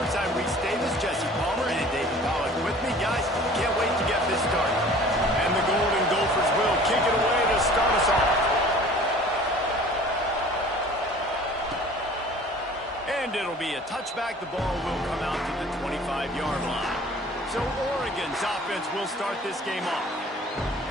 Courtside Restatement, Jesse Palmer and David Pollack with me. Guys, can't wait to get this started. And the Golden Gophers will kick it away to start us off. And it'll be a touchback. The ball will come out to the 25-yard line. So Oregon's offense will start this game off.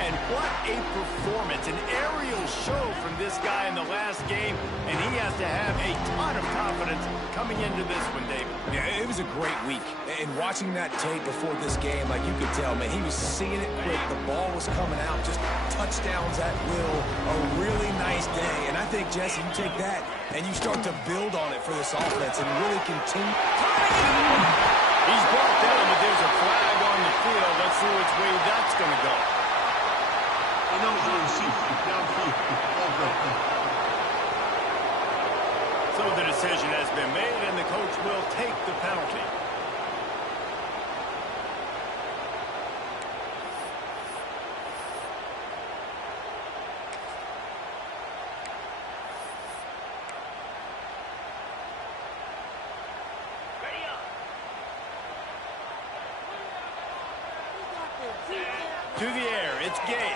And what a performance, an aerial show from this guy in the last game, and he has to have a ton of confidence coming into this one, David. Yeah, it was a great week. And watching that tape before this game, like you could tell, man, he was seeing it quick. The ball was coming out, just touchdowns at will. A really nice day. And I think, Jesse, you take that and you start to build on it for this offense and really continue. He's brought down, but there's a flag on the field. Let's see which way that's going to go. So the decision has been made, and the coach will take the penalty. To the air, it's Gay.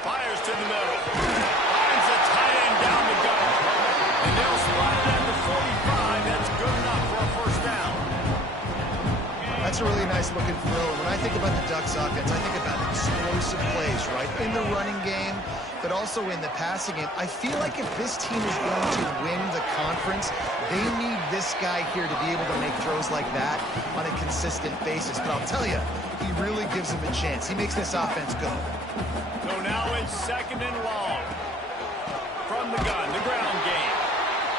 Fires to the middle. Finds the tight end down the gut. And they'll spot it at the 45. That's good enough for a first down. That's a really nice looking throw. When I think about the Ducks offense, I think about explosive plays, right? In the running game, but also in the passing game. I feel like if this team is going to win the conference, they need this guy here to be able to make throws like that on a consistent basis. But I'll tell you, he really gives them a chance. He makes this offense go. So now it's second and long. From the gun, the ground game.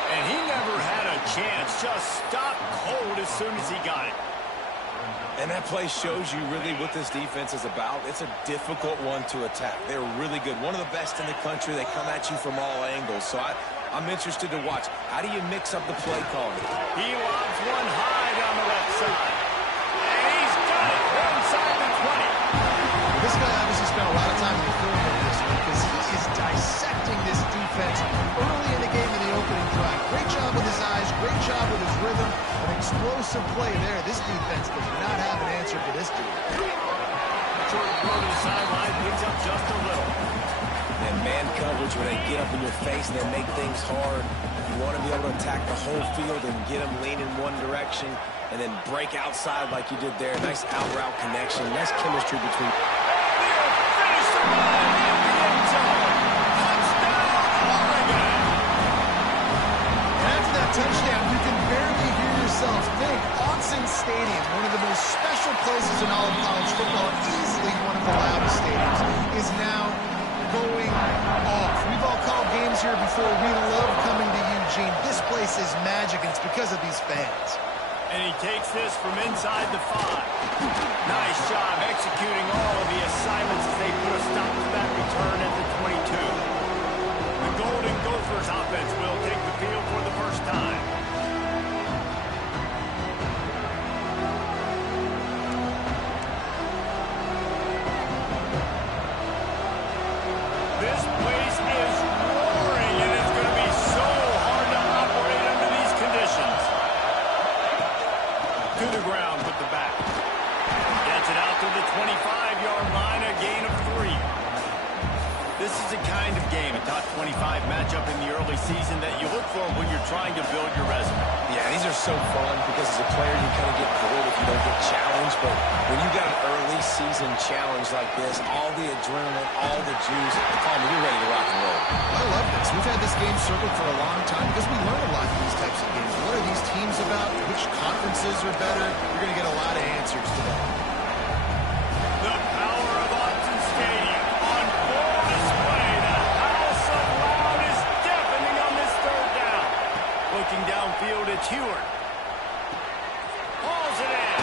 And he never had a chance. Just stopped cold as soon as he got it. And that play shows you really what this defense is about. It's a difficult one to attack. They're really good. One of the best in the country. They come at you from all angles. So I'm interested to watch. How do you mix up the play calling? He lobs one high down the left side. And he's got it inside the 20. This guy obviously spent a lot of time in the film room this week because he is dissecting this defense early in the game in the opening drive. Great job with his eyes, great job with his rhythm, an explosive play there. This defense does not have an answer for this dude. Short throw to the sideline, picks up just a little. And man coverage where they get up in your face and they make things hard. You want to be able to attack the whole field and get them leaning one direction and then break outside like you did there. Nice out route connection. Nice chemistry between. Finish the run in the end zone. Touchdown, Oregon. After that touchdown, you can barely hear yourself think. Autzen Stadium, one of the most special places in all of college football, easily one of the loudest stadiums, is now going off. We've all called games here before. We love coming to Eugene. This place is magic, and it's because of these fans. And he takes this from inside the 5. Nice job executing all of the assignments as they put a stop to that return at the 22. The Golden Gophers offense will take the field for the first time. This place is roaring, and it's going to be so hard to operate under these conditions. To the ground with the back. Gets it out to the 25-yard line, a gain of 3. This is the kind of game, a top 25 matchup in the early season that you look for when you're trying to build your resume. Yeah, these are so fun because as a player you kind of get bored if you don't get challenged. But when you got an early season challenge like this, all the adrenaline, all the juice, Palmer, you're ready to rock and roll. I love this. We've had this game circled for a long time because we learn a lot from these types of games. What are these teams about? Which conferences are better? You're going to get a lot of answers today. The power of Autzen Stadium on full display. The house of loud is deafening on this third down. Looking downfield, it's Heward. Hauls it in.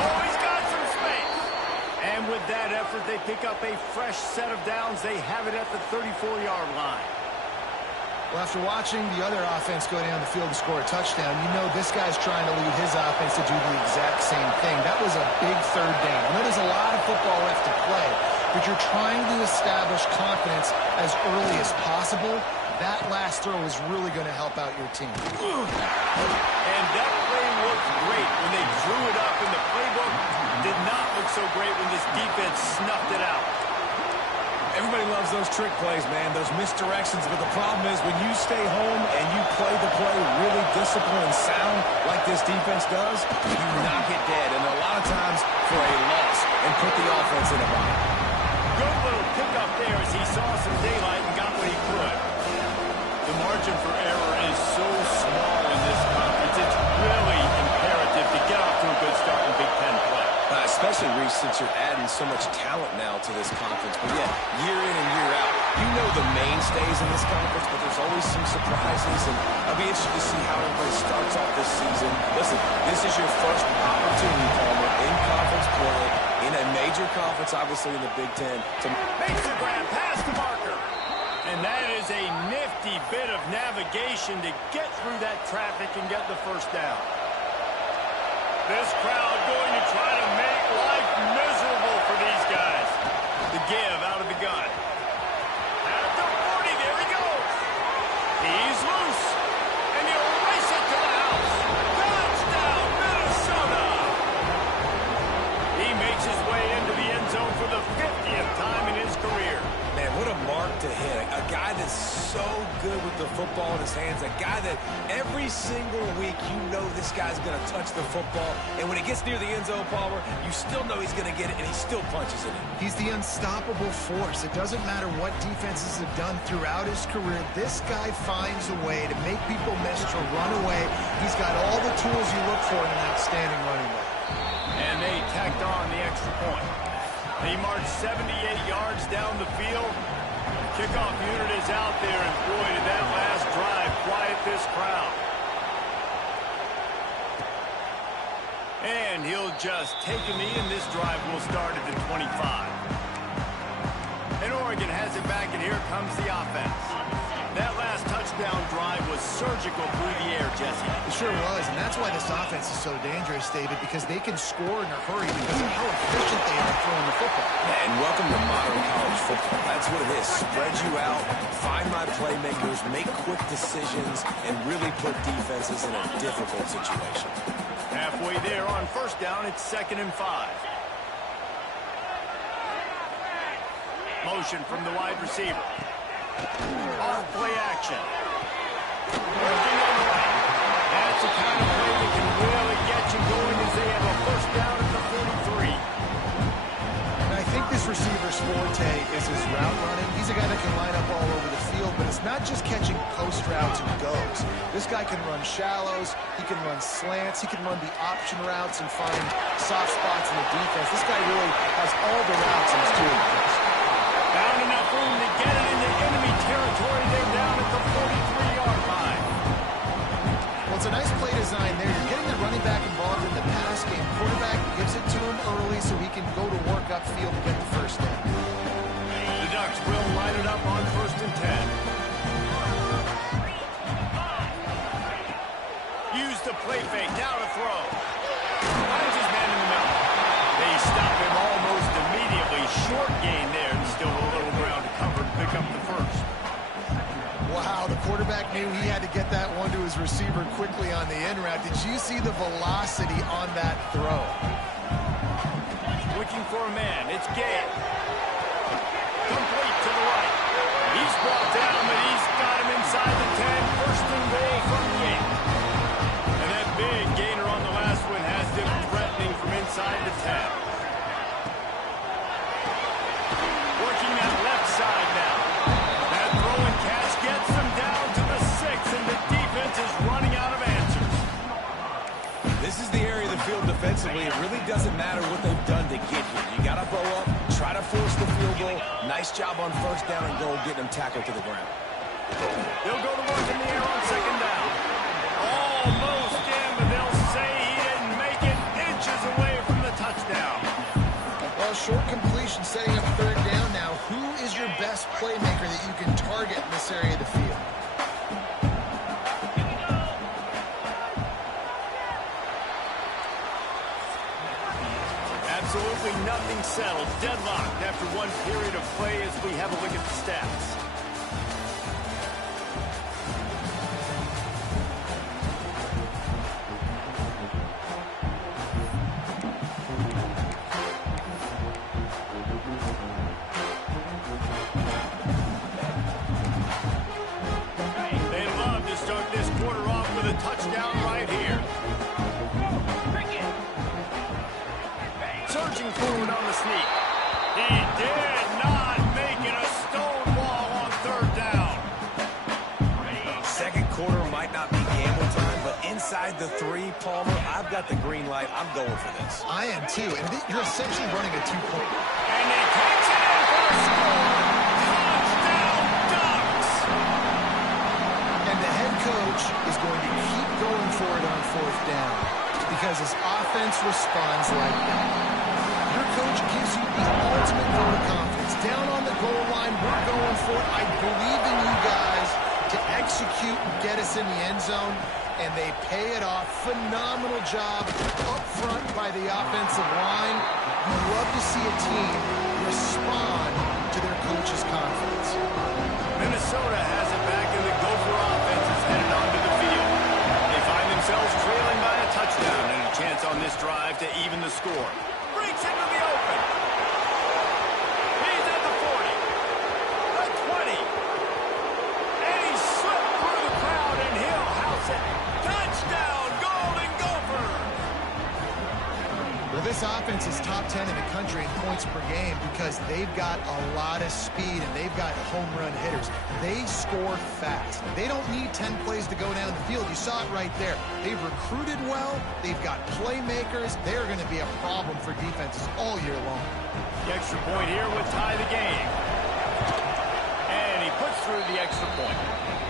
Oh, he's got some space. And with that effort, they pick up a fresh set of downs. They have it at the 34-yard line. Well, after watching the other offense go down the field and score a touchdown, you know this guy's trying to lead his offense to do the exact same thing. That was a big third down. I know there's a lot of football left to play, but you're trying to establish confidence as early as possible, that last throw is really going to help out your team. And that play looked great when they drew it up in the playbook. Did not look so great when this defense snuffed it out. Everybody loves those trick plays, man, those misdirections, but the problem is when you stay home and you play the play really disciplined and sound like this defense does, you knock it dead, and a lot of times for a loss, and put the offense in a bind. Good little pickup there as he saw some daylight and got what he could. The margin for error is so small in this conference, it's really imperative to get off to a good start in Big Ten play. Especially, Reese, since you're adding so much talent now to this conference. But yeah, year in and year out, you know the mainstays in this conference, but there's always some surprises, and I'll be interested to see how everybody starts off this season. Listen, this is your first opportunity, Palmer, in conference play, in a major conference, obviously in the Big Ten. Makes the grab past the marker. And that is a nifty bit of navigation to get through that traffic and get the first down. This crowd going to try to make life miserable for these guys. The give out of the gun. At the 40, there he goes. He's loose. And he'll race it to the house. Touchdown, Minnesota. He makes his way into the end zone for the 50th time in his career. Man, what a mark to hit. A guy that's so good with the football in his hands. A guy that every single week you know this guy's going to touch the football. And when it gets near the end zone, Palmer, you still know he's going to get it, and he still punches it in. He's the unstoppable force. It doesn't matter what defenses have done throughout his career. This guy finds a way to make people miss, to run away. He's got all the tools you look for in an outstanding running back. And they tacked on the extra point. They marched 78 yards down the field. Kickoff unit is out there, and boy, did that last drive quiet this crowd. And he'll just take a knee, and this drive will start at the 25. And Oregon has it back, and here comes the offense. That last touchdown drive was surgical through the air, Jesse. It sure was, and that's why this offense is so dangerous, David, because they can score in a hurry because of how efficient they are throwing the football. And welcome to modern college football. That's what it is. Spread you out, find my playmakers, make quick decisions, and really put defenses in a difficult situation. Halfway there on first down, it's 2nd and 5. Motion from the wide receiver. Off play action. Working on the right. That's the kind of play that can really get you going as they have a first down at the 43. And I think this receiver's forte is his route running. He's a guy that can line up all over the field, but it's not just catching post routes and goes. This guy can run shallows, he can run slants, he can run the option routes and find soft spots in the defense. This guy really has all the routes in his toolbox. Found enough room to get it into enemy territory. They're down at the 43-yard line. Well, it's a nice play design there. You're getting the running back involved in the pass game. Quarterback gives it to him early so he can go to work upfield and get the first down. The Ducks will line it up on 1st and 10. Use the play fake. Now to throw. Finds his man in the middle. They stop him almost immediately. Short gain there. Still a little ground to cover to pick up the first. Wow, the quarterback knew he had to get that one to his receiver quickly on the in route. Did you see the velocity on that throw? Looking for a man. It's Gay. Complete to the right. He's brought down, but he's got him inside the 10. First and goal from Gay. And that big gainer on the last one has them threatening from inside the 10. Working that left side now. That throw and catch gets them down to the 6, and the defense is running out of answers. This is the area of the field defensively. It really doesn't matter what they've done to get here. You got to blow up, try to force the field goal. Nice job on first down and goal, getting them tackled to the ground. They'll go to work in the air on 2nd down. Almost in, but they'll say he didn't make it. Inches away from the touchdown. Well, short completion setting up 3rd down now. Who is your best playmaker that you can target in this area of the field? Absolutely nothing settled. Deadlocked after one period of play as we have a look at the stats. Touchdown right here. Surging forward on the sneak. He did not make it a stone wall on third down. Second quarter might not be gamble time, but inside the 3, Palmer, I've got the green light. I'm going for this. I am too, and you're essentially running a 2-point. And he takes it in for a score. Touchdown, Ducks! And the head coach is going to keep going for it on 4th down because his offense responds like that. Your coach gives you the ultimate vote of confidence. Down on the goal line, we're going for it. I believe in you guys to execute and get us in the end zone, and they pay it off. Phenomenal job up front by the offensive line. You love to see a team respond to their coach's confidence. Minnesota has it back, and the Gopher offense is headed onto the field. They find themselves trailing by a touchdown and a chance on this drive to even the score. Breaks into the open. He's at the 40, the 20, and he slipped through the crowd, and he'll house it. Touchdown, Golden Gopher! Well, this offense is top 10 in the country in points per game because they've got a lot of speed and they've got home run hitters. They score fast. They don't need 10 plays to go down the field. You saw it right there. They've recruited well. They've got playmakers. They're going to be a problem for defenses all year long. The extra point here would tie the game. And he puts through the extra point.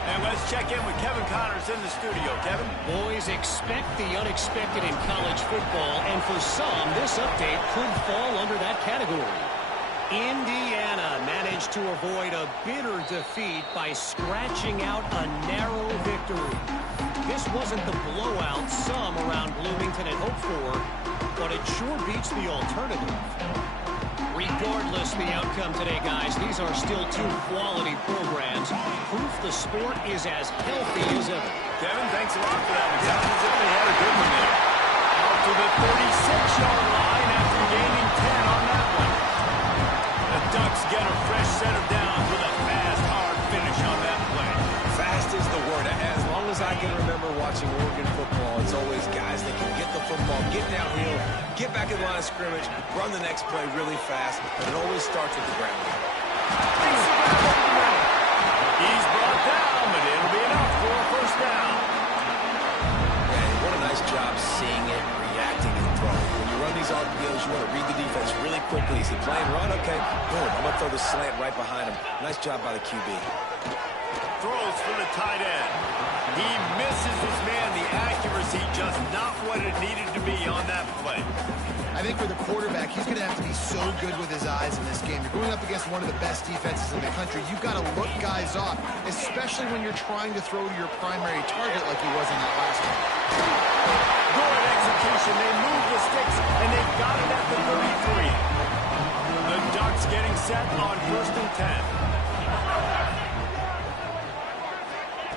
And let's check in with Kevin Connors in the studio. Kevin? Boys, expect the unexpected in college football, and for some, this update could fall under that category. Indiana managed to avoid a bitter defeat by scratching out a narrow victory. This wasn't the blowout some around Bloomington had hoped for, but it sure beats the alternative. Regardless the outcome today, guys, these are still 2 quality programs. Proof the sport is as healthy as ever. Kevin, thanks a lot for that. It sounds as if they had a good one there. Out to the 36-yard line after gaining 10 on that one. The Ducks get a fresh set of downs with a fast, hard finish on that play. Fast is the word. As long as I can remember watching Oregon football, it's always guys that can get the football, get downhill, get back in line of scrimmage, run the next play really fast, and it always starts with the ground. He's brought down, but it'll be enough for a first down. Yeah, what a nice job seeing it, reacting, and throwing. When you run these RPOs, you want to read the defense really quickly. Is he playing run? Okay, boom, I'm going to throw the slant right behind him. Nice job by the QB. Throws for the tight end. He misses his man. The accuracy just not what it needed to be on that play. I think for the quarterback, he's going to have to be so good with his eyes in this game. You're going up against one of the best defenses in the country. You've got to look guys off, especially when you're trying to throw to your primary target like he was in that last one. Good execution. They move the sticks, and they've got it at the 33. The Ducks getting set on 1st and 10.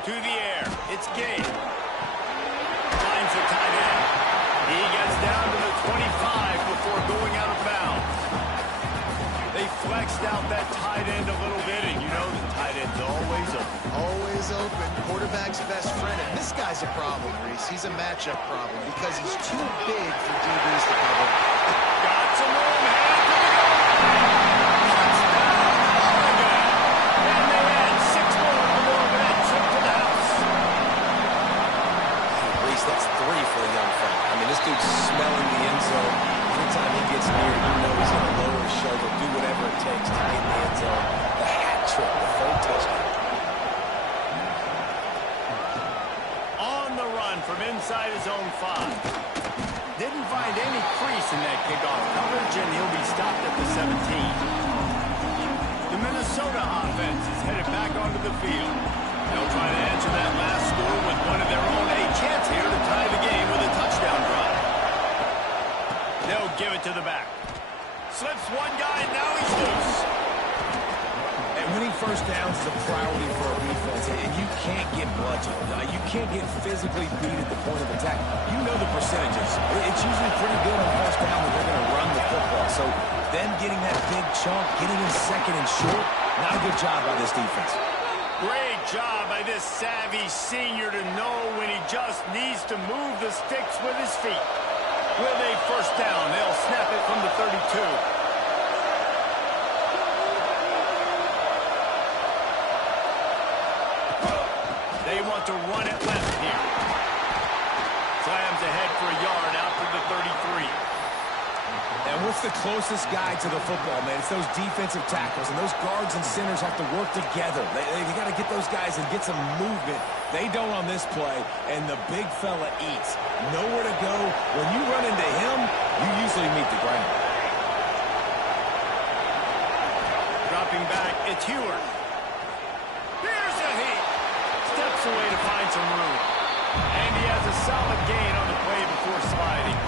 To the air. It's Gabe. Finds the tight end. He gets down to the 25 before going out of bounds. They flexed out that tight end a little bit, and you know the tight end's always open. Always open. Quarterback's best friend. And this guy's a problem, Reese. He's a matchup problem because he's too big for DBs to cover. Got some room. Headed to the goal. That's 3 for the young fella. I mean, this dude's smelling the end zone. Anytime he gets near, you know he's going to lower his shoulder, do whatever it takes to get in the end zone. The hat trick, the 3rd touchdown. On the run from inside his own 5. Didn't find any crease in that kickoff coverage, and he'll be stopped at the 17. The Minnesota offense is headed back onto the field. They'll try to answer that last score with one of their own. A chance here to tie the game with a touchdown drive. They'll give it to the back. can't get physically beat at the point of attack. You know the percentages. It's usually pretty good on first down that they're going to run the football. So them getting that big chunk, getting in second and short, not a good job by this defense. Great job by this savvy senior to know when he just needs to move the sticks with his feet. With a first down, they'll snap it from the 32. They want to run it left here. Slams ahead for a yard out to the 33. And what's the closest guy to the football, man? It's those defensive tackles, and those guards and centers have to work together. They got to get those guys and get some movement. They don't on this play, and the big fella eats. Nowhere to go. When you run into him, you usually meet the ground. Dropping back, it's Heward. Here's a heat. Steps away to find some room. And he has a solid gain on the play before sliding.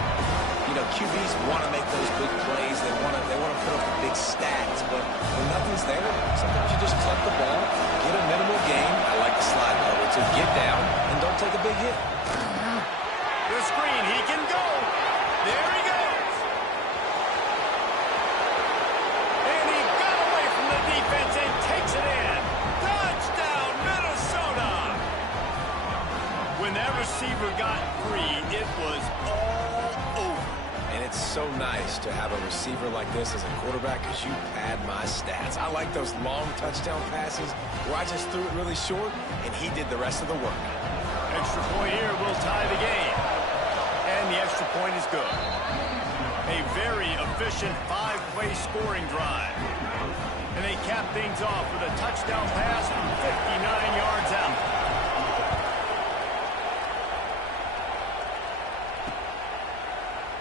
You know, QBs want to make those big plays. They want to put up the big stats. But when nothing's there, sometimes you just tuck the ball, get a minimal gain. I like the slide level to get down and don't take a big hit. The screen, he can go. There he goes. And he got away from the defense and takes it in. Touchdown, Minnesota. When that receiver got free, it was all over. And it's so nice to have a receiver like this as a quarterback because you pad my stats. I like those long touchdown passes where I just threw it really short and he did the rest of the work. Extra point here will tie the game. And the extra point is good. A very efficient 5-play scoring drive. And they cap things off with a touchdown pass from 59 yards out.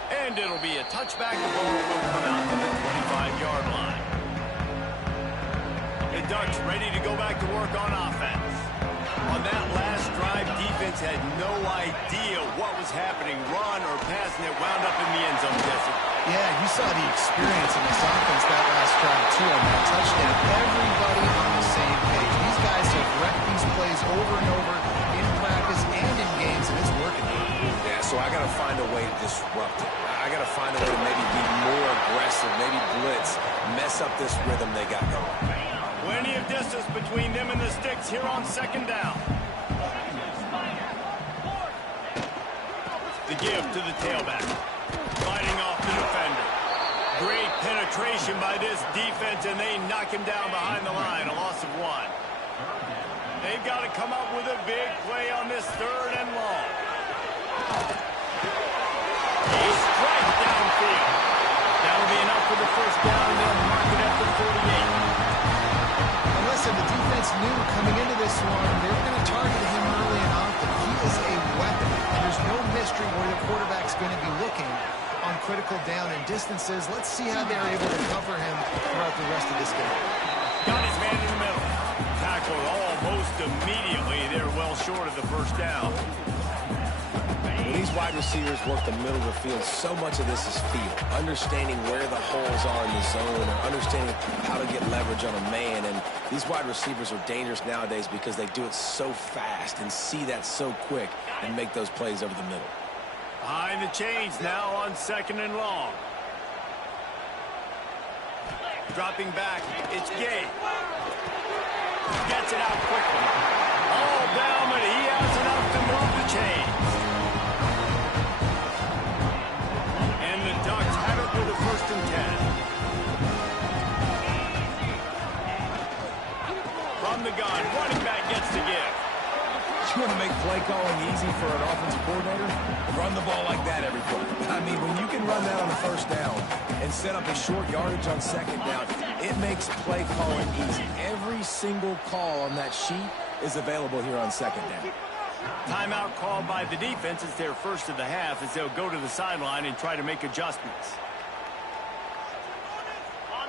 And it'll be a touchback. The ball will come out to the 25-yard line. The Ducks ready to go back to work on offense. On that last drive, defense had no idea what was happening. Run or pass, and it wound up in the end zone, Jesse. Yeah, you saw the experience in this offense that last drive, too, on that touchdown. Everybody on the same page. These guys have wrecked these plays over and over in practice and in games, and it's working. Yeah, so I got to find a way to disrupt it. I got to find a way to maybe be more aggressive, maybe blitz, mess up this rhythm they got going. Plenty of distance between them and the sticks here on second down. The give to the tailback. Fighting off the defender. Great penetration by this defense, and they knock him down behind the line. A loss of 1. They've got to come up with a big play on this 3rd and long. A strike downfield. That'll be enough for the first down, and they'll mark it at the 48. Listen, the defense knew coming into this one, they were going to target him early and often. He is a weapon, and there's no mystery where the quarterback's going to be looking on critical down and distances. Let's see how they're able to cover him throughout the rest of this game. Got his man in the middle. Tackled almost immediately. They're well short of the first down. When these wide receivers work the middle of the field, so much of this is feel. Understanding where the holes are in the zone or understanding how to get leverage on a man. And these wide receivers are dangerous nowadays because they do it so fast and see that so quick and make those plays over the middle. Behind the chains now on 2nd and long. Dropping back, it's Gay. Gets it out quickly. All down, but he has enough to move the chains. And the Ducks have it with a 1st and 10. From the gun, running back gets to give. You want to make play calling easy for an offensive coordinator? Run the ball like that every play. I mean, when you can run that on the first down and set up a short yardage on second down, it makes play calling easy. Every single call on that sheet is available here on second down. Timeout called by the defense. It's their first of the half as they'll go to the sideline and try to make adjustments.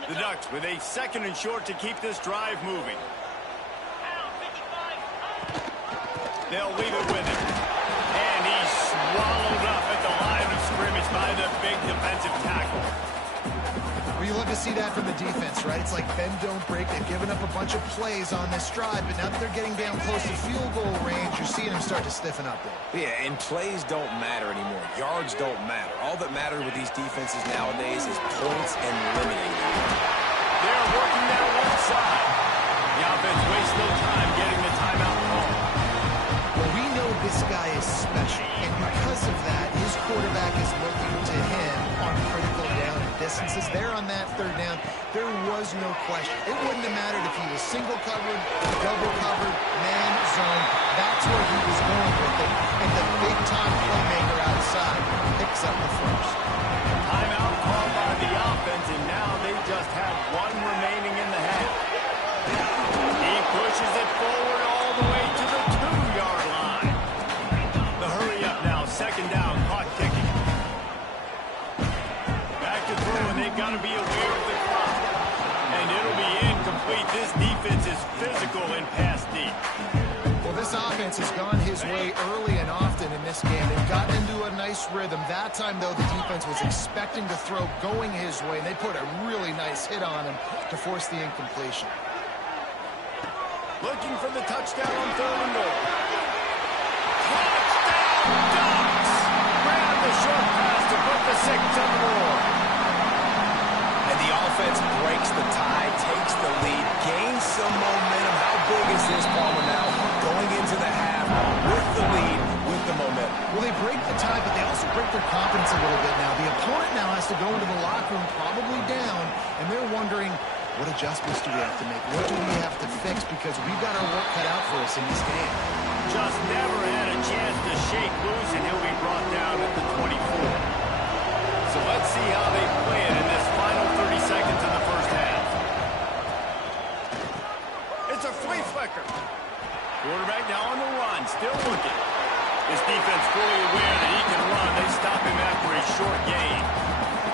The Ducks with a 2nd and short to keep this drive moving. They'll leave it with him. And he's swallowed up at the line of scrimmage by the big defensive tackle. Well, you love to see that from the defense, right? It's like bend, don't break. They've given up a bunch of plays on this drive, but now that they're getting down close to field goal range, you're seeing them start to stiffen up there. Yeah, and plays don't matter anymore. Yards don't matter. All that matters with these defenses nowadays is points and limiting. They're working down one side. The offense wastes no time getting the timeout call. Well, we know this guy is special, and because of that, his quarterback is looking to him on critical down distances. There on that third down, there was no question. It wouldn't have mattered if he was single covered, double covered, man zone. That's where he was going with it, and the big-time playmaker outside picks up the first. Timeout called by the offense, and now they just have one remaining in the half. He pushes it forward all the way to the 2-yard line. The hurry up now, second down, clock ticking. Back to throw, and they've got to be aware of the clock. And it'll be incomplete. This defense is physical and pass deep. Well, this offense has gone his way early and often in this game. They've gotten into a nice rhythm. That time, though, the defense was expecting to throw going his way, and they put a really nice hit on him to force the incompletion. Looking for the touchdown on third and goal. Touchdown, Ducks! Grab the short pass to put the 6 on the board. And the offense breaks the tie, takes the lead, gains some momentum. How big is this, Palmer, now? Going into the half with the lead, with the momentum. Well, they break the tie, but they also break their confidence a little bit now. The opponent now has to go into the locker room probably down, and they're wondering, what adjustments do we have to make? What do we have to fix? Because we've got our work cut out for us in this game. Just never had a chance to shake loose, and he'll be brought down at the 24. So let's see how they play it in this final 30 seconds of the first half. It's a flea flicker. Quarterback now on the run, still looking. This defense fully aware that he can run. They stop him after a short gain.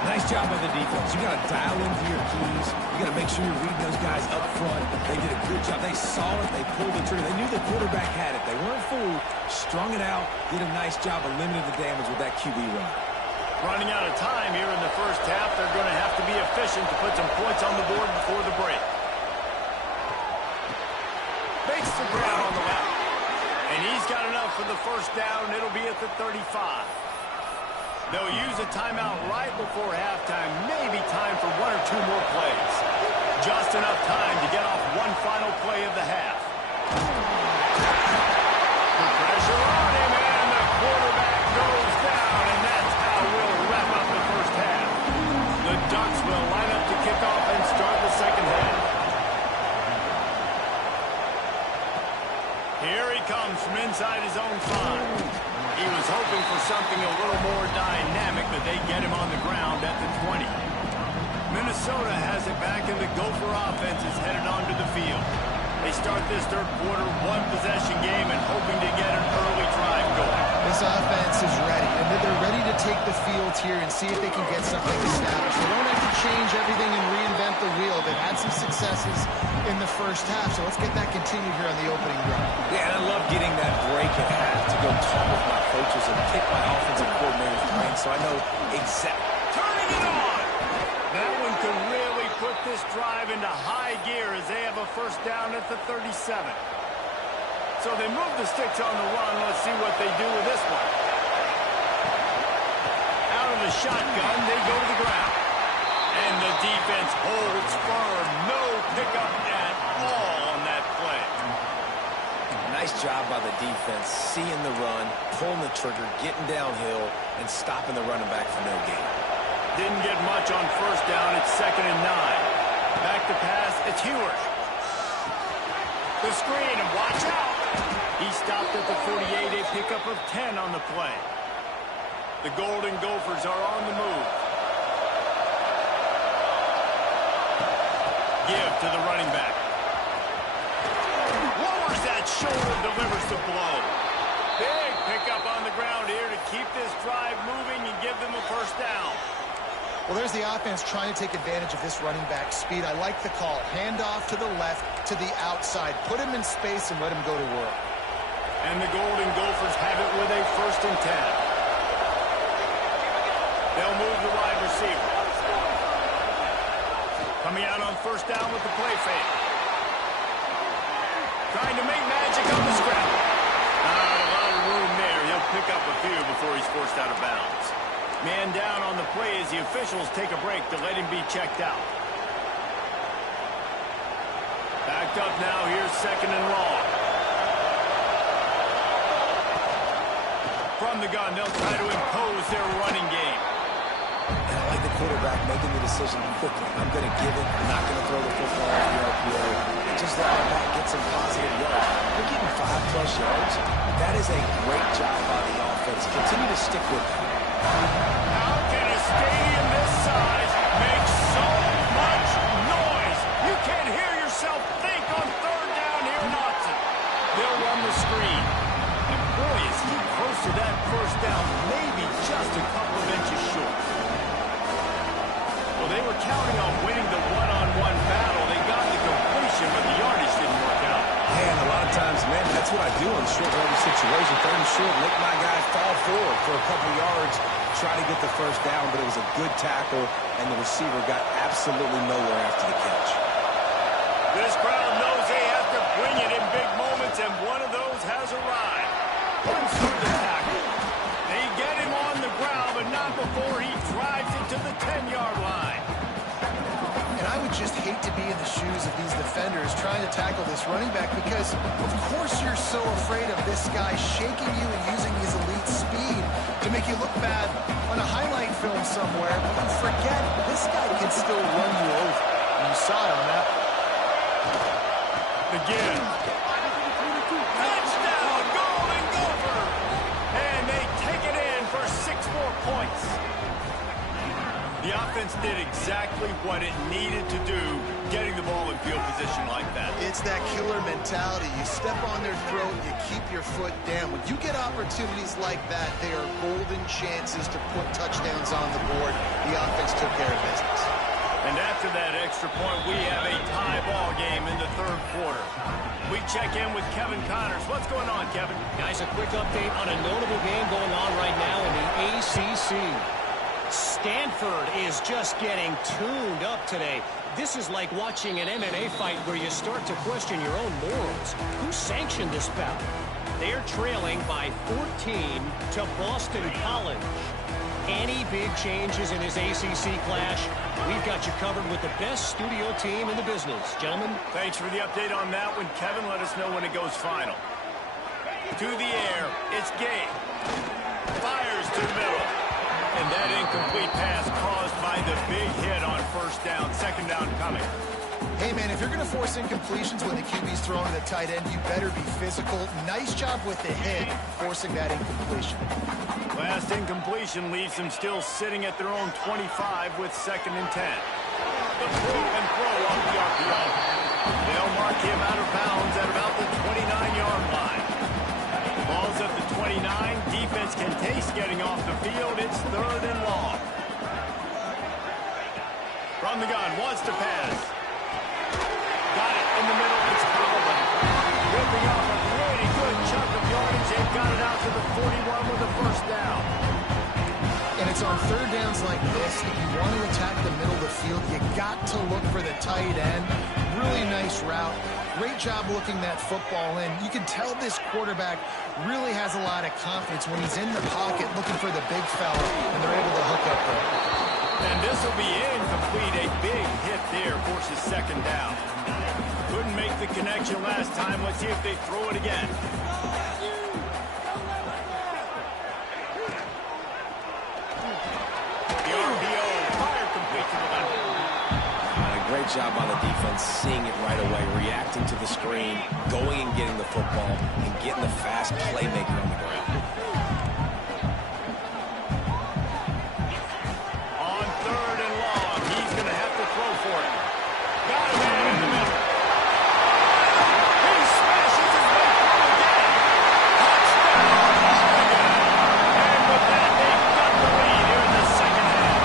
Nice job by the defense. You got to dial into your keys. You got to make sure you're reading those guys up front. They did a good job. They saw it. They pulled the trigger. They knew the quarterback had it. They weren't fooled. Strung it out. Did a nice job of limiting the damage with that QB run. Running out of time here in the first half. They're going to have to be efficient to put some points on the board before the break. Makes the grab on the left. And he's got enough for the first down. It'll be at the 35. They'll use a timeout right before halftime. Maybe time for 1 or 2 more plays. Just enough time to get off one final play of the half. The pressure on him, and the quarterback goes down, and that's how we'll wrap up the first half. The Ducks will line up to kick off and start the second half. Here he comes from inside his own 5. He was hoping for something a little more dynamic, but they get him on the ground at the 20. Minnesota has it back, and the Gopher offense is headed onto the field. They start this third quarter, 1-possession game, and hoping to get an early drive going. This offense is ready, and they're ready to take the field here and see if they can get something established. They don't have to change everything and reinvent the wheel. They've had some successes in the first half, so let's get that continued here on the opening drive. Yeah, and I love getting that break at half to go talk with my coaches and pick my offensive coordinator's brain so I know exactly. Turning it on! That one could really put this drive into high gear as they have a first down at the 37. So they move the sticks on the run. Let's see what they do with this one. Out of the shotgun, they go to the ground. And the defense holds firm. No pickup at all on that play. Nice job by the defense, seeing the run, pulling the trigger, getting downhill, and stopping the running back for no gain. Didn't get much on first down. It's 2nd and 9. Back to pass. It's Heward. The screen, and watch out. He stopped at the 48, a pickup of 10 on the play. The Golden Gophers are on the move. Give to the running back. Lowers that shoulder, delivers the blow. Big pickup on the ground here to keep this drive moving and give them a first down. Well, there's the offense trying to take advantage of this running back speed. I like the call. Hand off to the left, to the outside. Put him in space and let him go to work. And the Golden Gophers have it with a 1st and 10. They'll move the wide receiver. Coming out on first down with the play fake. Trying to make magic on the scramble. Not a lot of room there. He'll pick up a few before he's forced out of bounds. Man down on the play as the officials take a break to let him be checked out. Backed up now. Here's second and long. From the gun, they'll try to impose their running game. And I like the quarterback making the decision quickly. I'm going to give it. I'm not going to throw the football off the RPO. And just let our back get some positive yards. They're getting 5+ yards. That is a great job by the offense. Continue to stick with them. How can a stadium this size make so much noise? You can't hear yourself think on third down here in Austin. They'll run the screen. And boy, is he close to that first down, maybe just a couple of inches short. Well, they were counting on winning the one-on-one battle. They got the completion, but the yardage didn't work out. And a lot of times, man, that's what I do in short yardage situation. Third and short, make my guy fall forward for a couple yards, try to get the first down, but it was a good tackle, and the receiver got absolutely nowhere after the catch. This crowd knows they have to bring it in big moments, and one of those has arrived. Runs through the tackle. They get him on the ground, but not before he drives it to the 10-yard line. And I would just hate to be in the shoes of these defenders trying to tackle this running back because, of course, you're so afraid of this guy shaking you and using his elite speed to make you look bad on a highlight film somewhere. But you forget, this guy can still run you over. And you saw it on that. Again. Touchdown, Golden Gopher! And they take it in for 6 more points. The offense did exactly what it needed to do, getting the ball in field position like that. It's that killer mentality. You step on their throat, you keep your foot down. When you get opportunities like that, they are golden chances to put touchdowns on the board. The offense took care of business. And after that extra point, we have a tie ball game in the third quarter. We check in with Kevin Connors. What's going on, Kevin? Guys, a quick update on a notable game going on right now in the ACC. Stanford is just getting tuned up today. This is like watching an MMA fight where you start to question your own morals. Who sanctioned this bout? They're trailing by 14 to Boston College. Any big changes in this ACC clash? We've got you covered with the best studio team in the business. Gentlemen. Thanks for the update on that one. Kevin, let us know when it goes final. To the air, it's Gay. Fires to the middle. And that incomplete pass caused by the big hit on first down. Second down coming. Hey, man, if you're going to force incompletions when the QB's throwing the tight end, you better be physical. Nice job with the hit, forcing that incompletion. Last incompletion leaves them still sitting at their own 25 with second and 10. The pull and throw off the RPO. They'll mark him out of bounds at about the 29-yard line. Ball's at the 29. Defense can taste getting off the field. It's third and long. From the gun, wants to pass. Got it in the middle. It's Copeland. Ripping off a pretty good chunk of yardage. They've got it out to the 41 with a first down. And it's on third downs like this. If you want to attack the middle of the field, you got to look for the tight end. Really nice route. Great job looking that football in. You can tell this quarterback really has a lot of confidence when he's in the pocket looking for the big fella, and they're able to hook up there. And this will be incomplete. A big hit there forces second down. Couldn't make the connection last time. Let's see if they throw it again. The RPO fire complete to the left. Great job on the defense, seeing it right away, reacting to the screen, going and getting the football, and getting the fast playmaker on the ground. On third and long, he's going to have to throw for it. Got a man in the middle. He smashes his way through again. Touchdown, Oregon. And with that, they've got the lead here in the second half.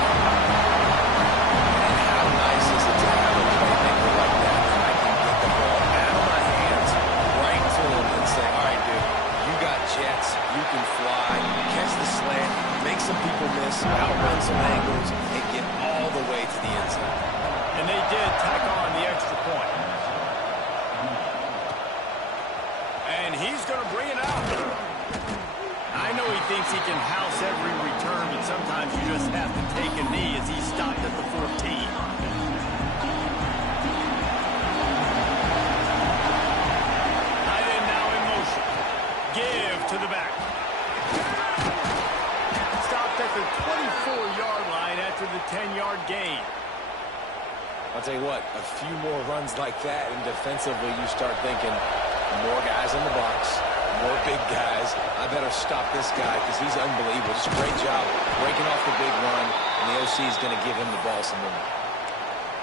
How nice is it to have a playmaker like that I can get the ball out of my hands right to him and say, all right, dude, you got jets, you can fly, catch the slant, make some people miss, outrun some angles, and get all the way to the end zone. And they did tack on the extra point. And he's going to bring it out. I know he thinks he can house every return, but sometimes you just have to take a knee as he stopped at the 14. Tight end now in motion. Give to the back. Stopped at the 24-yard line after the 10-yard gain. I'll tell you what, a few more runs like that, and defensively you start thinking, more guys in the box, more big guys. I better stop this guy because he's unbelievable. Just a great job breaking off the big run, and the OC is going to give him the ball some more.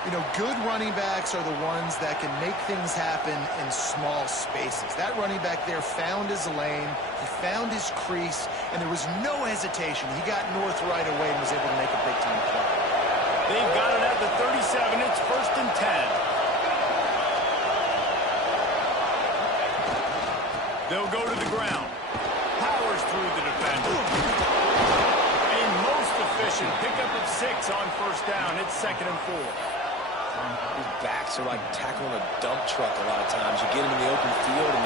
You know, good running backs are the ones that can make things happen in small spaces. That running back there found his lane, he found his crease, and there was no hesitation. He got north right away and was able to make a big-time play. They've got it at the 37. It's 1st and 10. They'll go to the ground. Powers through the defender. A most efficient pickup of 6 on 1st down. It's 2nd and 4. These backs are like tackling a dump truck a lot of times. You get them in the open field, and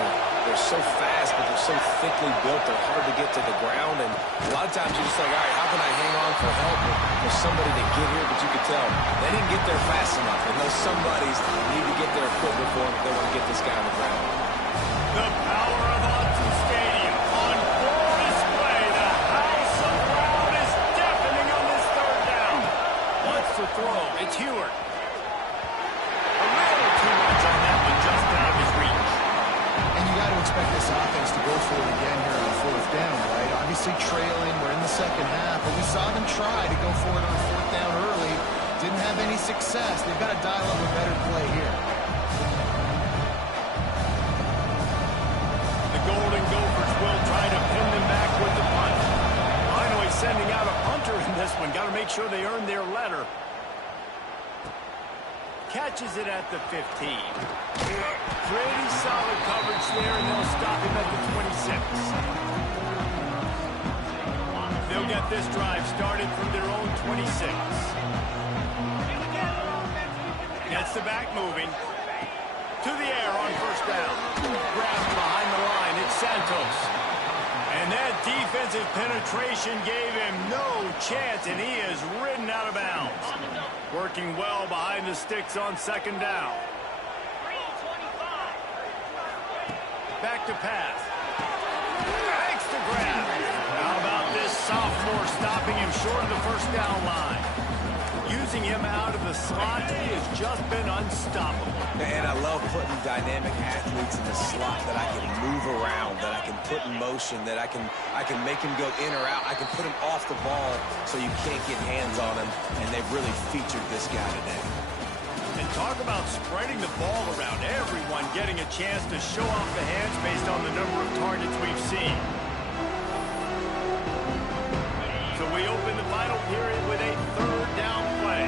they're so fast, but they're so thickly built, they're hard to get to the ground. And a lot of times you're just like, all right, how can I hang on for help or for somebody to get here? But you can tell they didn't get there fast enough. And those somebodies need to get there quick before they want to get this guy on the ground. The power of Autzen Stadium on full display. The house of Brown is deafening on this 3rd down. Wants to throw. It's Heward. A little too much on that one, just out of his reach. And you got to expect this offense to go for it again here on 4th down, right? Obviously trailing, we're in the 2nd half, but we saw them try to go for it on 4th down early. Didn't have any success. They've got to dial up a better play here. Golden Gophers will try to pin them back with the punt. Finally sending out a punter in this one. Got to make sure they earn their letter. Catches it at the 15. Pretty solid coverage there, and they'll stop him at the 26. They'll get this drive started from their own 26. Gets the back moving. To the air on 1st down. Grabbed behind the line. It's Santos. And that defensive penetration gave him no chance, and he is ridden out of bounds. Working well behind the sticks on 2nd down. Back to pass. Thanks to grab. How about this sophomore stopping him short of the 1st down line? Using him out of the slot, he has just been unstoppable. And I love putting dynamic athletes in the slot that I can move around, that I can put in motion, that I can make him go in or out. I can put him off the ball so you can't get hands on him, and they've really featured this guy today. And talk about spreading the ball around, everyone getting a chance to show off the hands based on the number of targets we've seen. So we open the final period with a 3rd down play.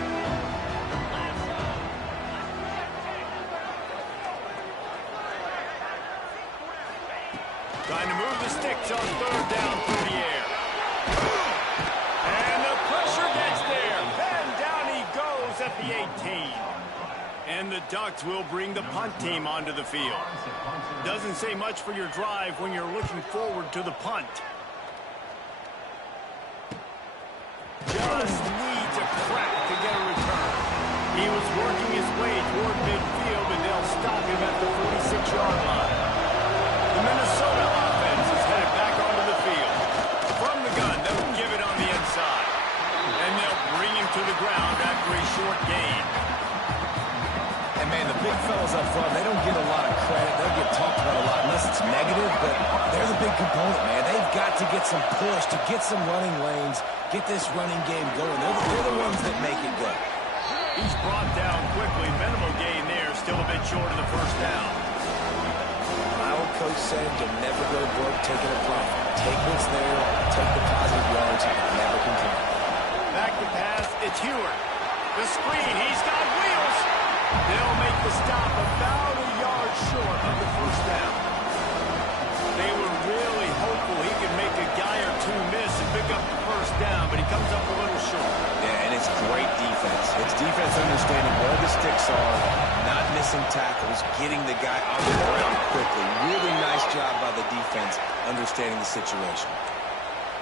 Trying to move the sticks on 3rd down through the air. And the pressure gets there. And down he goes at the 18. And the Ducks will bring the punt team onto the field. Doesn't say much for your drive when you're looking forward to the punt. Just needs a crack to get a return. He was working his way toward midfield, and they'll stop him at the 46-yard line. The Minnesota offense is headed back onto the field. From the gun, they'll give it on the inside. And they'll bring him to the ground after a short gain. And, man, the big fellas up front, they don't get a lot of credit. They'll get talked about a lot unless it's negative, but they're the big component, man. They've got to get some push, to get some running lanes, get this running game going. They're the ones that make it go. He's brought down quickly. Minimal gain there, still a bit short of the 1st down. My old coach said you'll never go broke taking a profit. Take what's there, take the positive yards, never complain. Back to pass, it's Heward. The screen, he's got wheels. They'll make the stop about a yard short of the 1st down. They were really hopeful he could make a guy or two miss and pick up the 1st down, but he comes up a little short. Yeah, and it's great defense. It's defense understanding where the missing tackles, getting the guy on the ground quickly. Really nice job by the defense understanding the situation.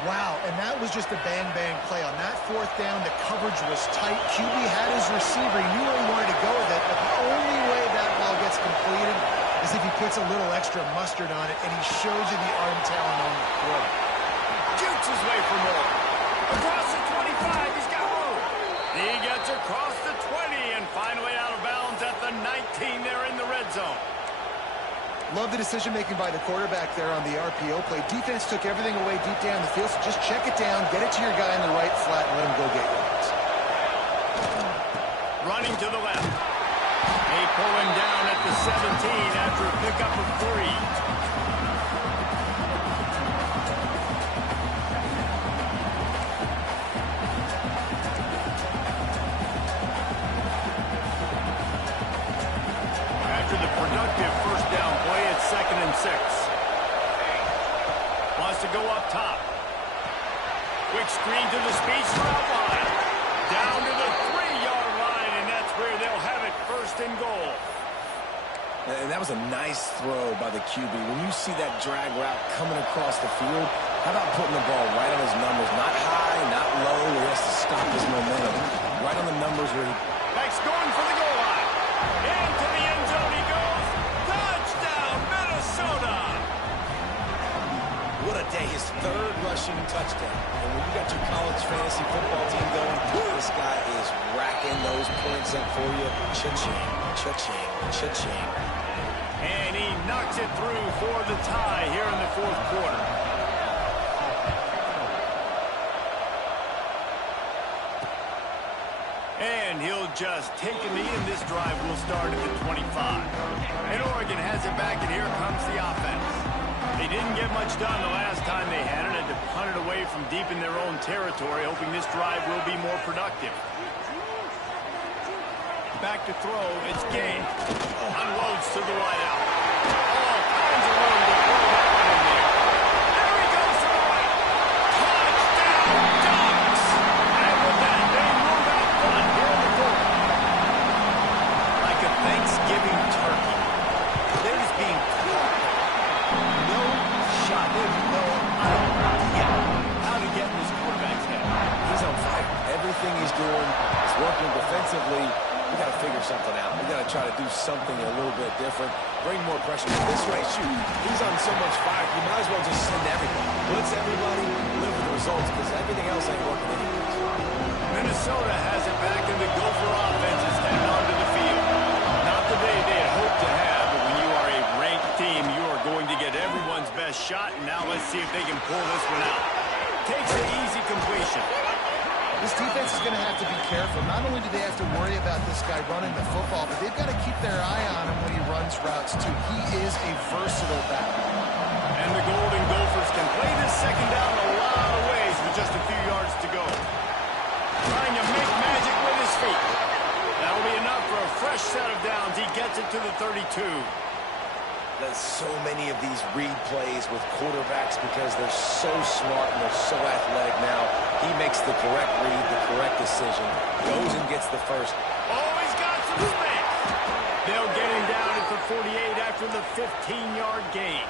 Wow, and that was just a bang-bang play. On that fourth down, the coverage was tight. QB had his receiver. He knew where he wanted to go with it, but the only way that ball gets completed is if he puts a little extra mustard on it, and he shows you the arm talent on the throw. Jukes his way for more. Across the 25, he's got room. He gets across the 20 and finally out of bounds at the 19 there in the red zone. Love the decision-making by the quarterback there on the RPO play. Defense took everything away deep down the field, so just check it down, get it to your guy in the right flat, and let him go get yards. Running to the left. They pull him down at the 17 after a pickup of 3. Second and 6. Wants to go up top. Quick screen to the speedster outline. Down to the 3-yard line, and that's where they'll have it first and goal. And that was a nice throw by the QB. When you see that drag route coming across the field, how about putting the ball right on his numbers? Not high, not low, where he has to stop his momentum. Right on the numbers where he... Next going for the goal line. Into the end zone he goes. Touchdown, Minnesota! What a day. His third rushing touchdown. And when you got your college fantasy football team going, this guy is racking those points up for you. Cha-ching, cha-ching, cha-ching. And he knocks it through for the tie here in the fourth quarter. And he'll just take a knee, and this drive will start at the 25. And Oregon has it back, and here comes the offense. They didn't get much done the last time they had it, and to punt it away from deep in their own territory, hoping this drive will be more productive. Back to throw, it's Gain. Unloads to the right out. All kinds of room to throw that one in there. There he goes to the right. Touchdown, Ducks! And with that, they move out front here in the fourth. Like a Thanksgiving turkey. They're just being caught. No shot. There's no idea how to get in this quarterback's head. He's on fire. Everything he's doing is working defensively. We got to figure something out. We got to try to do something a little bit different. Bring more pressure. This way, shoot. He's on so much fire. You might as well just send everybody. Blitz everybody, live with the results, because everything else ain't working anyways. Minnesota has it back, and the Gopher offense is heading onto the field. Not the day they had hoped to have, but when you are a ranked team, you are going to get everyone's best shot, and now let's see if they can pull this one out. Takes an easy completion. This defense is going to have to be careful. Not only do they have to worry about this guy running the football, but they've got to keep their eye on him when he runs routes, too. He is a versatile back. And the Golden Gophers can play this second down a lot of ways with just a few yards to go. Trying to make magic with his feet. That'll be enough for a fresh set of downs. He gets it to the 32. There's so many of these read plays with quarterbacks because they're so smart and they're so athletic now. He makes the correct read, the correct decision, goes and gets the first. Oh, he's got some space. They'll get him down at the 48 after the 15-yard gain.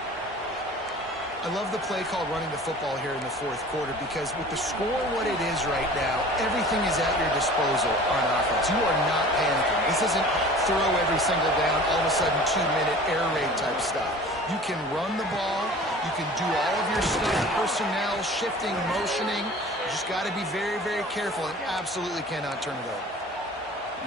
I love the play call running the football here in the fourth quarter because with the score what it is right now, everything is at your disposal on offense. You are not panicking. This isn't throw every single down, all of a sudden 2-minute air raid type stuff. You can run the ball. You can do all of your stuff, personnel, shifting, motioning. You just got to be very, very careful and absolutely cannot turn it over.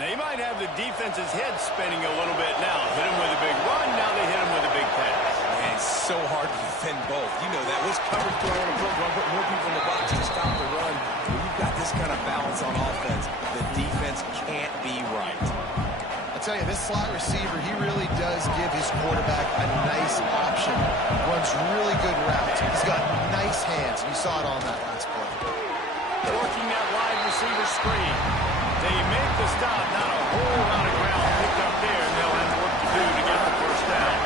They might have the defense's head spinning a little bit now. Hit him with a big run, now they hit him with a big pass. And it's so hard to defend both. You know that. What's coverage throwing and run, put more people in the box to stop the run. When you've got this kind of balance on offense, the defense can't be right. I tell you, this slot receiver, he really does give his quarterback a nice option. Runs really good routes. He's got nice hands. You saw it on that last play. Working that wide receiver screen. They make the stop. Not a whole lot of ground picked up there, and they'll have work to do to get the first down.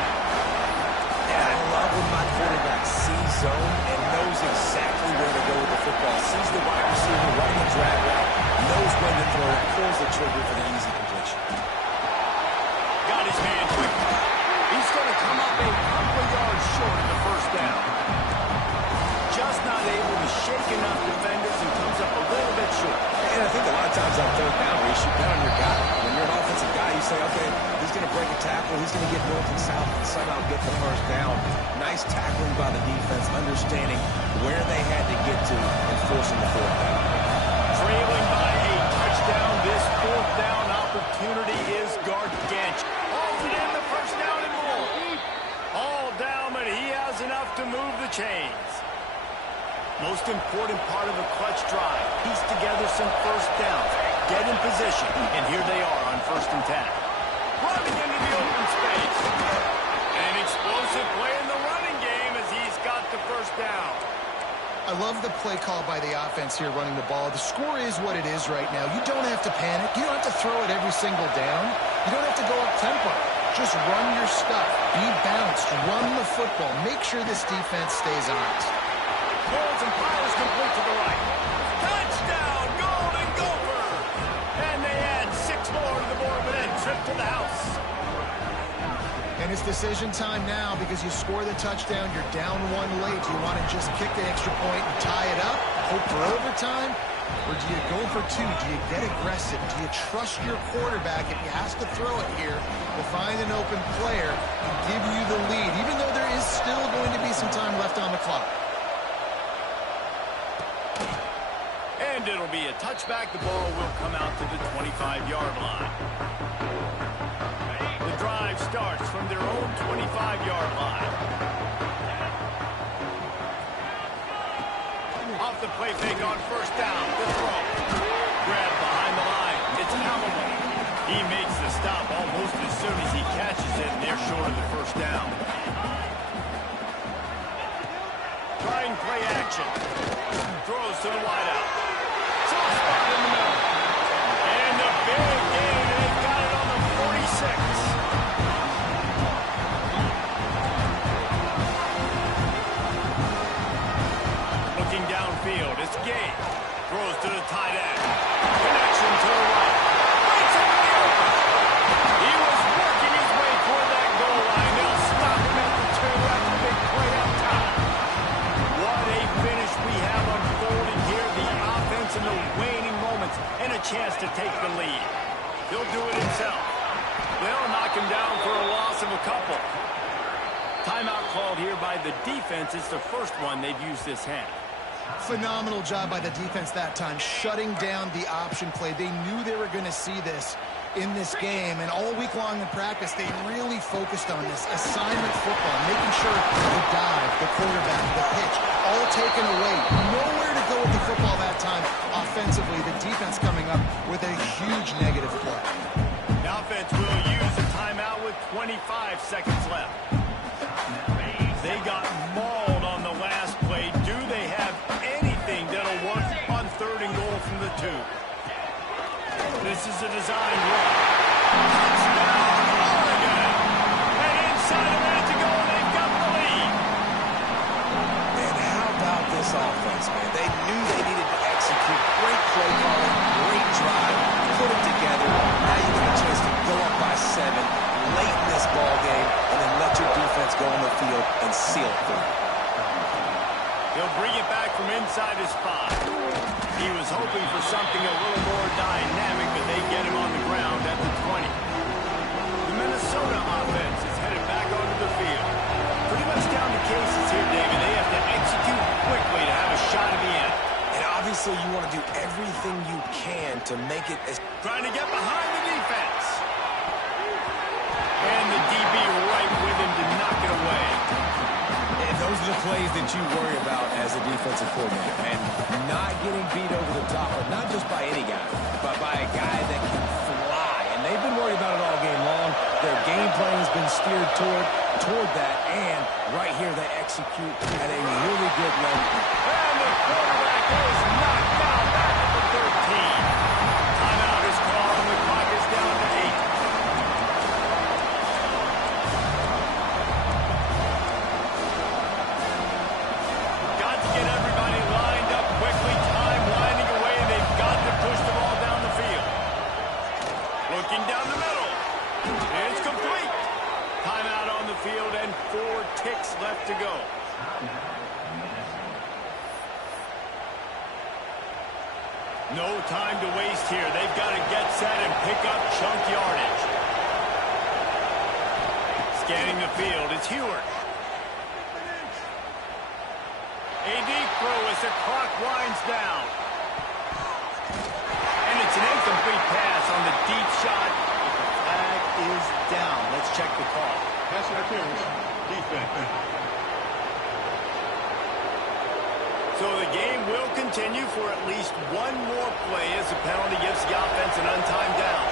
And I love when my quarterback sees zone and knows exactly where to go with the football. Sees the wide receiver running a drag route, knows when to throw it, pulls the trigger for the easy completion. Got his enough defenders and comes up a little bit short. And I think a lot of times on third down, where you shoot down on your guy. When you're an offensive guy, you say, okay, he's going to break a tackle. He's going to get north and south and somehow get the first down. Nice tackling by the defense, understanding where they had to get to and forcing the fourth down. Trailing by a touchdown, this fourth down opportunity is gargantuan. Hauls it in, the first down and more. All down, but he has enough to move the chains. Most important part of a clutch drive. Piece together some first downs. Get in position. And here they are on 1st and 10. Running into the open space. An explosive play in the running game as he's got the first down. I love the play call by the offense here running the ball. The score is what it is right now. You don't have to panic. You don't have to throw it every single down. You don't have to go up tempo. Just run your stuff. Be balanced. Run the football. Make sure this defense stays honest. Pulls and fires complete to the right. Touchdown, Golden Gopher! And they add 6 more to the board with a trip to the house. And it's decision time now because you score the touchdown, you're down 1 late. Do you want to just kick the extra point and tie it up, hope for overtime? Or do you go for 2? Do you get aggressive? Do you trust your quarterback if he has to throw it here to find an open player and give you the lead, even though there is still going to be some time left on the clock? And it'll be a touchback. The ball will come out to the 25-yard line. The drive starts from their own 25-yard line. Off the play fake on 1st down. The throw. Grab behind the line. It's Holloway. He makes the stop almost as soon as he catches it, and they're short of the 1st down. Trying play action. Throws to the wideout. Soft spot in the middle. And the big gain. They've got it on the 46. Looking downfield. It's Gay. Throws to the tight end. Connection to the right. Breaks into the open. He was working his way toward that goal line. They'll stop him at the 2 after the big play up top. What a finish we have unfolding here. The offense in the waning moments and a chance to take the lead. He'll do it himself. They'll knock him down for a loss of a couple. Timeout called here by the defense. It's the first one they've used this half. Phenomenal job by the defense that time, shutting down the option play. They knew they were going to see this in this game, and all week long in practice, they really focused on this assignment football, making sure the dive, the quarterback, the pitch, all taken away. Nowhere to go with the football that time offensively. The defense coming up with a huge negative play. The offense will use a timeout with 25 seconds left. They got mauled on the last play. Do they have anything that'll work on 3rd and goal from the 2? This is a design run. Touchdown, Oregon! And inside a minute to go, they've got the lead. And how about this offense, man? They knew they needed to execute. Great play calling, great drive, put it together. Now you get a chance to go up by 7 late in this ball game, and then let your defense go on the field and seal it for you. He'll bring it back from inside his 5. He was hoping for something a little more dynamic, but they get him on the ground at the 20. The Minnesota offense is headed back onto the field. Pretty much down to cases here, David. They have to execute quickly to have a shot at the end. And obviously you want to do everything you can to make it as... Trying to get behind the defense. And the DB right with him to knock it away. And those are the plays that you worry about as a defensive coordinator. And not getting beat over the top, but not just by any guy, but by a guy that can fly. And they've been worried about it all game long. Their game plan has been steered toward that. And right here they execute at a really good level. And the quarterback is knocked down back at the 13. Timeout is called and the clock is down to 8. Looking down the middle. It's complete. Timeout on the field and 4 ticks left to go. No time to waste here. They've got to get set and pick up chunk yardage. Scanning the field, it's Heward. A deep throw as the clock winds down. And it's an incomplete pass on the deep shot. The flag is down. Let's check the call. Pass interference. Defense. So the game will continue for at least one more play as the penalty gives the offense an untimed down.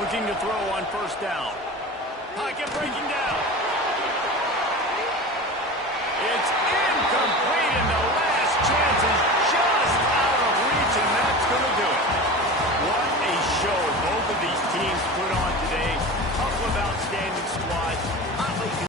Looking to throw on first down. Pocket breaking down.